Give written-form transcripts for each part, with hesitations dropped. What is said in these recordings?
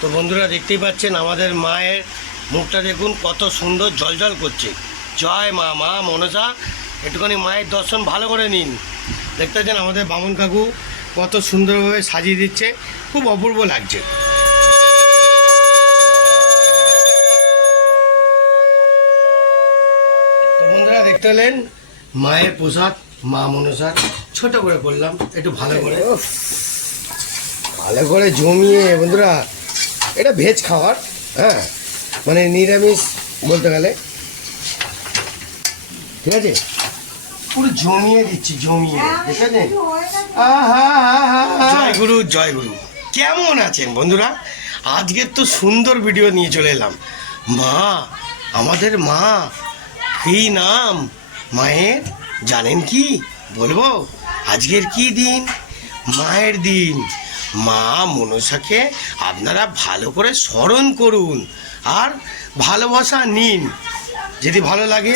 তো বন্ধুরা দেখতেই পাচ্ছেন আমাদের মায়ের মুখটা দেখুন কত সুন্দর জ্বলজ্বল করছে। জয় মা, মা মনসা। একটুখানি মায়ের দর্শন ভালো করে নিন। দেখতে পাচ্ছেন আমাদের বামন কাকু কত সুন্দরভাবে সাজিয়ে দিচ্ছে, খুব অপূর্ব লাগছে। তো বন্ধুরা দেখতে পেলেন মায়ের প্রসাদ মা মনসার, ছোট করে করলাম একটু ভালো করে জমিয়ে। বন্ধুরা এটা ভেজ খাবার, হ্যাঁ, মানে নিরামিষ বলতে গেলে, ঠিক আছে। পুরো জমিয়ে দিচ্ছি, জমিয়ে, ঠিক আছে। জয় গুরু, জয় গুরু। কেমন আছেন বন্ধুরা? আজকের তো সুন্দর ভিডিও নিয়ে চলে এলাম। মা, আমাদের মা, কি নাম মায়ের জানেন কি? বলবো আজকের কি দিন? মায়ের দিন। মা মনসাকে আপনারা ভালো করে স্মরণ করুন আর ভালোবাসা নিন। যদি ভালো লাগে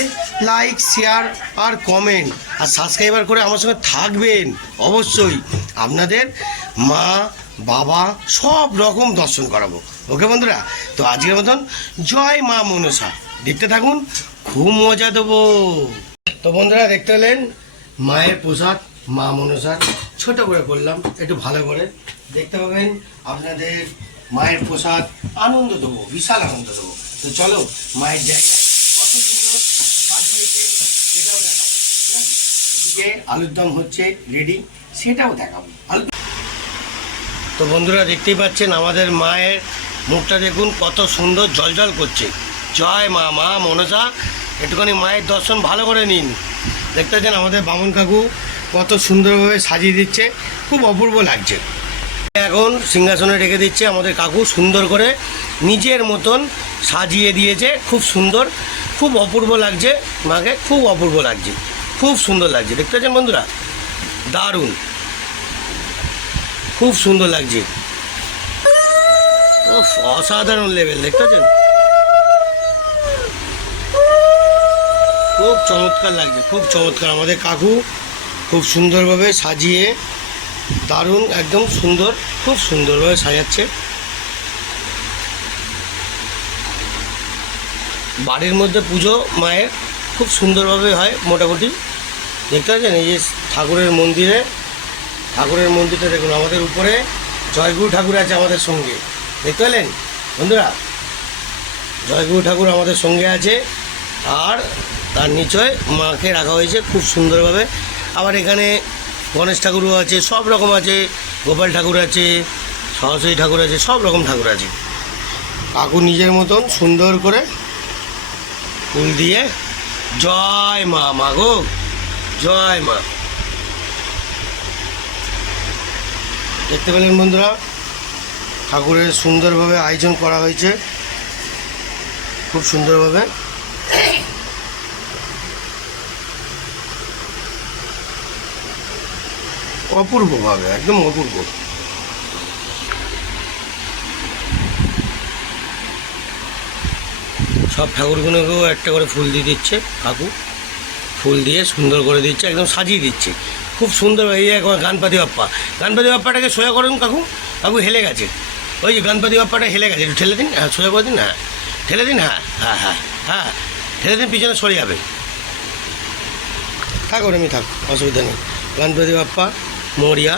লাইক, শেয়ার আর কমেন্ট আর সাবস্ক্রাইবার করে আমার সঙ্গে থাকবেন অবশ্যই। আপনাদের মা বাবা সব রকম দর্শন করাবো, ওকে বন্ধুরা? তো আজকের মতন জয় মা মনসা, দেখতে থাকুন, খুব মজা দেবো। তো বন্ধুরা দেখতে পেলেন মায়ের প্রসাদ মা মনসার, ছোট করে করলাম একটু ভালো করে। দেখতে পাবেন আপনাদের মায়ের প্রসাদ, আনন্দ দেবো, বিশাল আনন্দ দেবো। তো চলো মায়ের জায়গায় কত সুন্দর সাজিয়েছে সেটাও দেখাবো। এদিকে আলুর দম হচ্ছে রেডি, সেটাও দেখাবো। তো বন্ধুরা দেখতেই পাচ্ছেন আমাদের মায়ের মুখটা দেখুন কত সুন্দর জ্বলজ্বল করছে। জয় মা, মা মনসা। একটুখানি মায়ের দর্শন ভালো করে নিন। দেখতে পাচ্ছেন আমাদের বামন কাকু কত সুন্দরভাবে সাজিয়ে দিচ্ছে, খুব অপূর্ব লাগছে। এখন সিংহাসনে রেখে দিচ্ছে আমাদের কাকু, সুন্দর করে নিজের মতন সাজিয়ে দিয়েছে, খুব সুন্দর, খুব অপূর্ব লাগছে মাকে, খুব অপূর্ব লাগছে, খুব সুন্দর লাগছে। দেখতে পাচ্ছেন বন্ধুরা, দারুণ, খুব সুন্দর লাগছে, অসাধারণ লেভেল। দেখতে পাচ্ছেন, খুব চমৎকার লাগছে, খুব চমৎকার। আমাদের কাকু খুব সুন্দরভাবে সাজিয়ে, দারুণ, একদম সুন্দর, খুব সুন্দরভাবে সাজাচ্ছে। বাড়ির মধ্যে পুজো মায়ের খুব সুন্দরভাবে হয় মোটামুটি। দেখতে পাচ্ছেন এই যে ঠাকুরের মন্দিরটা দেখুন, আমাদের উপরে জয়গুরু ঠাকুর আছে আমাদের সঙ্গে। দেখতে পেলেন বন্ধুরা, জয়গুরু ঠাকুর আমাদের সঙ্গে আছে, আর তার নিচয় মাকে রাখা হয়েছে খুব সুন্দরভাবে। আবার এখানে গণেশ ঠাকুরও আছে, সব রকম আছে, গোপাল ঠাকুর আছে, সরস্বতী ঠাকুর আছে, সব রকম ঠাকুর আছে। কাকু নিজের মতন সুন্দর করে ফুল দিয়ে জয় মা, মা গো জয় মা। দেখতে পেলেন বন্ধুরা, ঠাকুরের সুন্দরভাবে আয়োজন করা হয়েছে, খুব সুন্দরভাবে। অপূর্বভাবে, একদম অপূর্ব। সব ঠাকুরগুলোকেও একটা করে ফুল দিয়ে দিচ্ছে কাকু, ফুল দিয়ে সুন্দর করে দিচ্ছে, একদম সাজিয়ে দিচ্ছে খুব সুন্দর। এই গণপতি বাপ্পাটাকে সোজা করুন কাকু, কাকু হেলে গেছে, ওই যে গণপতি বাপ্পাটা হেলে গেছে, একটু ঠেলে দিন, হ্যাঁ সোজা করে দিন, হ্যাঁ ঠেলে দিন, হ্যাঁ হ্যাঁ হ্যাঁ হ্যাঁ ঠেলে দিন, পিছনে সরে যাবে। থাক ওরমি থাক, অসুবিধা নেই। গণপতি বাপ্পা মরিয়া।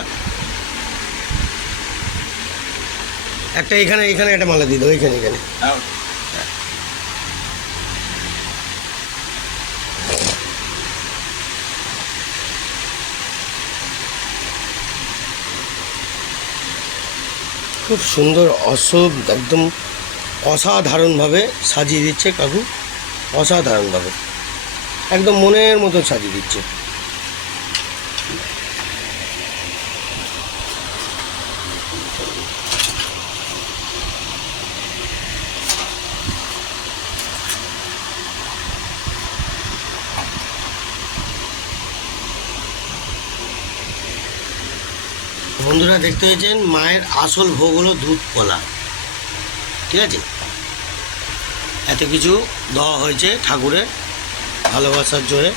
একটা এখানে একটা মালা দিয়ে দেবো, এখানে খুব সুন্দর, একদম অসাধারণভাবে সাজিয়ে দিচ্ছে কাকু, অসাধারণভাবে, একদম মনের মতো সাজিয়ে দিচ্ছে। বন্ধুরা দেখতে পেয়েছেন মায়ের আসল ভোগ হলো দুধ কলা, ঠিক আছে। এত কিছু দেওয়া হয়েছে ঠাকুরের ভালোবাসার জোরে।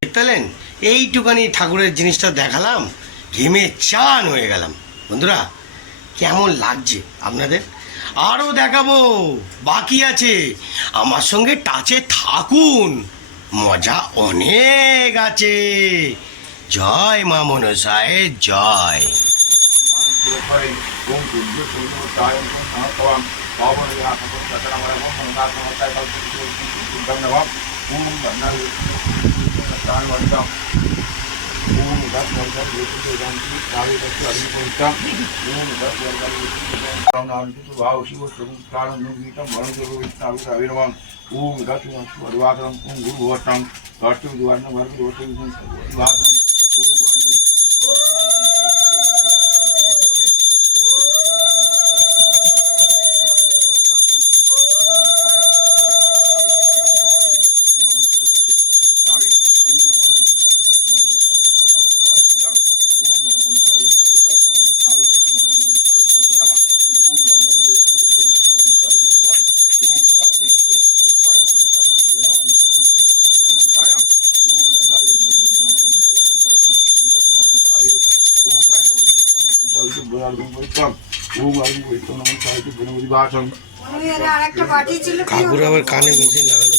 দেখতে পেলেন এইটুকানি ঠাকুরের জিনিসটা দেখালাম, ঘেমে চান হয়ে গেলাম। বন্ধুরা কেমন লাগছে আপনাদের? আরও দেখাবো, বাকি আছে, আমার সঙ্গে টাচে থাকুন, মজা অনেক আছে। জয় মা মনসায় জয়। কাকুর আবার কানে মেশিন লাগানো।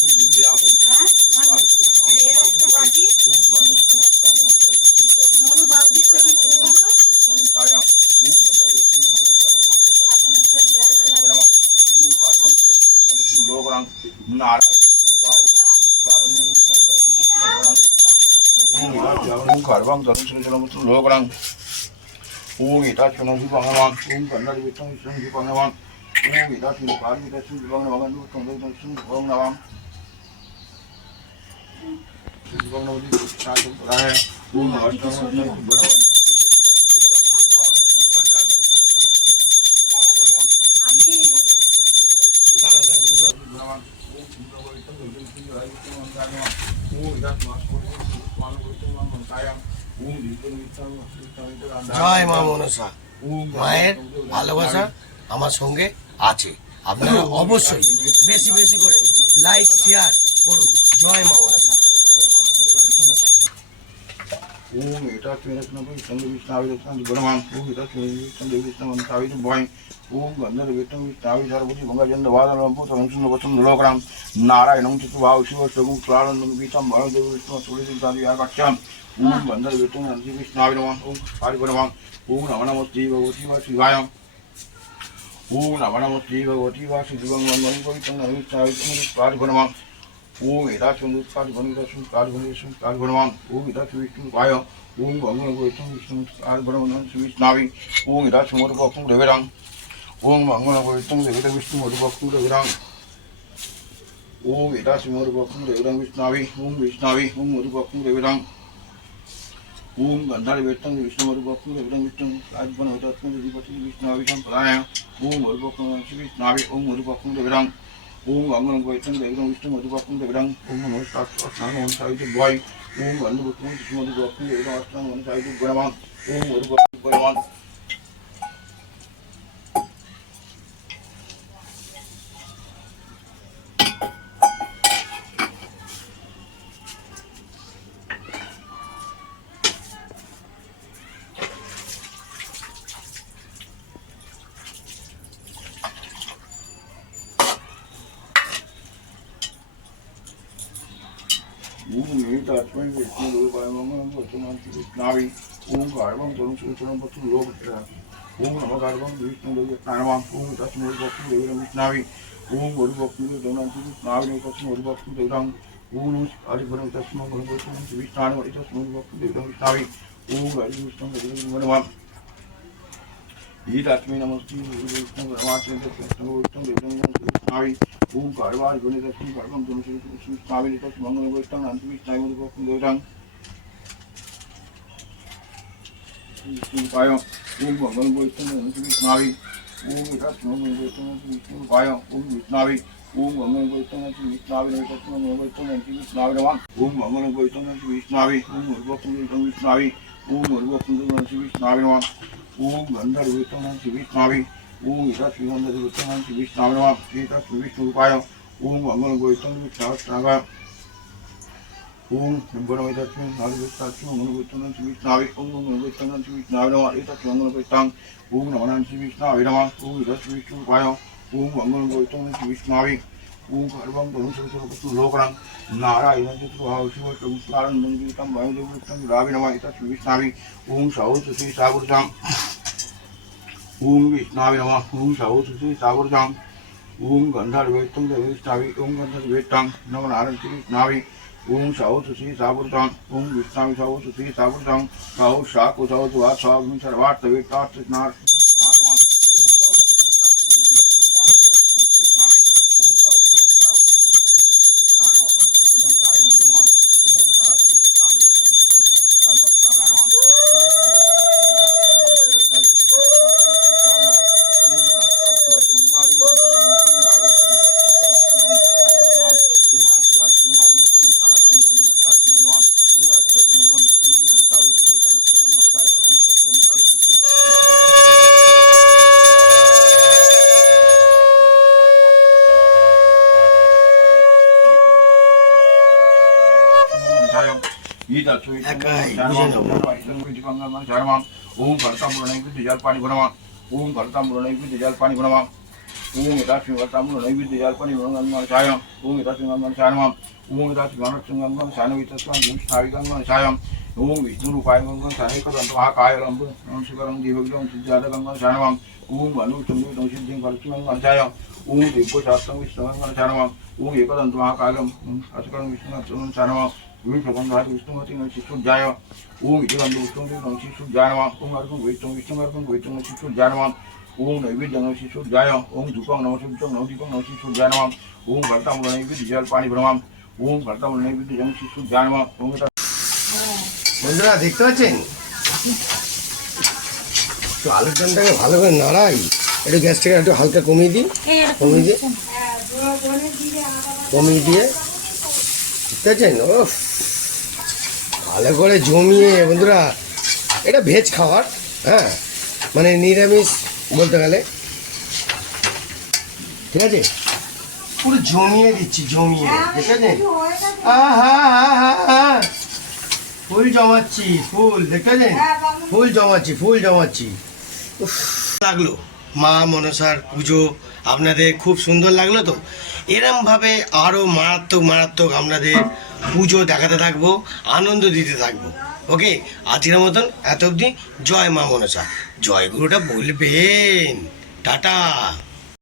জয় মা মনসা, মায়ের ভালোবাসা আমার সঙ্গে আছে। আপনারা অবশ্যই বেশি বেশি করে লাইক শেয়ার করুন। জয় মা মনসা। नारायण चतुर्भाव शिव सगुण प्राणंद गीतम भरदेव विष्णु तुलसी आकाक्षाम ओम बंदर विष्णु नरसिंह विष्णावि नमः ओम हरि नमः ओम नमः नमस्ते भगवती वासुदेवाय ओम नमः नमस्ते भगवती वासुदेवाय वंदनं पवित्रं नमस्ते पाद नमः ओम एता सुंदर पाद नमः ओम एता विष्णु पाय ओम भगवान गोविंद विष्णु पाद नमः विष्णावि ओम एता सुमोर पक्ष देवरां ओम भगवान गोविंद देवता विष्णु मोर पक्ष देवरां ओम एता सुमोर पक्ष देवरां विष्णावि ओम विष्णावि ओम मोर पक्ष देवरां ओम गंधार वेतन विष्णु मरुपक्ष देवरां विष्णु राजबन होतात्म दिपति विष्णावि संप्राय ओम मरुपक्ष विष्णावि ओम मरुपक्ष देवरां ओम अंगन गोविंद देवरां विष्णु मरुपक्ष देवरां ओम नमस्कार स्नान वन साहित्य बॉय ओम गंधपुत्र विष्णु मरुपक्ष देवरां स्नान वन साहित्य गुणवान ओम मरुपक्ष गुणवान ओम मेतात्मन विष्णु रूपाय मंगलम वचनां विष्णावि ओम गार्वं तरुं सुचनं पतु लोकत्र ओम नमः गार्वं विष्णु देवतानां ओम तस्मै भक्ति देवं विष्णावि ओम गुरु भक्ति देवनां विष्णावि तस्मै गुरु भक्ति देवनां ओम आदिपरं तस्मै गुरु भक्ति विष्णावि तस्मै भक्ति देवं विष्णावि ओम हरि विष्णु देवं नमः ईतात्मै नमस्ते गुरु विष्णु परमात्मा तस्मै विष्णु देवं विष्णावि ओम कारवार गणित दर्शन कर्म दोनों से स्थापित तक मंगल गोष्ठां अंत में टाइम को देवतां पायो ओम मंगल गोष्ठां अंत में स्नावि ओम रस मंगल गोष्ठां विष्णु पायो ओम विष्णावि ओम मंगल गोष्ठां अंत में स्नावि तक मंगल गोष्ठां अंत में स्नावि नमः ओम मंगल गोष्ठां अंत में स्नावि ओम उर्वक्ष विष्णावि ओम उर्वक्ष अंत में स्नावि नमः ओम गंधर गोष्ठां अंत में स्नावि ओम ईटा श्रीगंधर गोष्ठां अंत में स्नावि नमः ईटा विष्णु पायो ओम मंगल गोष्ठां विष्णावि ওম ব্রহ্মৈতাস্মিন নাগবেত্তাস্মিন অনুগোত্তনং শ্রীবিষ্ণাবে ওম অনুগোত্তনং শ্রীবিষ্ণাবে নমঃ এতৎ মঙ্গলকৈতাং ওম নমঃ শ্রীবিষ্ণাবে নমঃ ওম ইদশ্রীবিষ্ণুপায় ওম মঙ্গলকৈতাং শ্রীবিষ্ণাবে ওম সর্বং ধনুষরূপতু লোকরাং নারায়ণং চতুর্বাহু শিবস্তং স্নানন্দং গীতং বায়ুদেবং রাবে নমঃ এতৎ শ্রীবিষ্ণাবে ওম সহস্রশ্রী সাগরজাং ওম বিষ্ণাবে নমঃ ওম সহস্রশ্রী সাগরজাং ওম গন্ধার্বেত্তং দেবিষ্ণাবে ওম গন্ধার্বেত্তং নমঃ নারায়ণ শ্রীবিষ্ণাবে ওম সহস্রশ্রী সাগরজাং ওম বিষ্ণাবে সহস্রশ্রী সাগরজাং সহস্র শাকো সহস্র ভাত সহস্র সর্বার্থ নার নারমান ওম সহস্রশ্রী সাগরজাং বিষ্ণাবে বিষ্ণাবে ওম সহস্রশ্রী সাগরজাং বিষ্ণাবে ওম চায়নম গুণমান ওম সহস্রশ্রী সাগরজাং বিষ্ণাবে সর্বস্তাগারমান ओम भरतामुरनैवेद्य जल पानी गुणवान ओम भरतामुरनैवेद्य जल पानी गुणवान ओम यदाश्री भरतामुरनैवेद्य जल पानी गुणवान सायं ओम यदाश्री गंगन सायं ओम यदाश्री गंगन सायं वितस्वान गुणस्थावि गंगन सायं ओम विष्णु रूपाय गंगन सायं कदंत महाकाय लंब शिवरं दिव्यं सिद्धार्थ गंगन सायं ओम मनु चंद्र सिद्धिं भरतं गंगन सायं ओम दिव्य शास्त्रं विष्णु गंगन सायं ओम एकदंत महाकायं असकरं विष्णु सायं विष्णुगंधार विष्णुमती शिशुर्जाय ओम विजयगंध विष्णु शिशुर्जाय ओम अर्घं विष्णुमर्घं विष्णु शिशुर्जाय ओम नैवेद्यं शिशुर्जाय ओम धूपं नमः शुद्धं नमः दीपं नमः शिशुर्जाय ओम भरतामुर नैवेद्य जल पानी भ्रमम ओम भरतामुर नैवेद्य जल शिशुर्जाय ओम বন্ধুরা দেখতে পাচ্ছেন তো আলুর দমটাকে ভালো করে নাড়াই একটু গ্যাসটাকে একটু হালকা কমিয়ে দিই কমিয়ে দিয়ে ঠিক আছে ও ভালো করে জমিয়ে বন্ধুরা এটা ভেজ খাবার হ্যাঁ মানে নিরামিষ বলতে গেলে ঠিক আছে পুরো জমিয়ে দিচ্ছি জমিয়ে ঠিক আছে ফুল জমাচ্ছি ফুল দেখেছেন ফুল জমাচ্ছি উফ লাগলো মা মনসার পুজো আপনাদের খুব সুন্দর লাগলো তো এরমভাবে আরও মারাত্মক আপনাদের পুজো দেখাতে থাকবো আনন্দ দিতে থাকবো ওকে আজকের মতন এত অবধি জয় মা মনসা জয় গুরুটা বলবেন টাটা।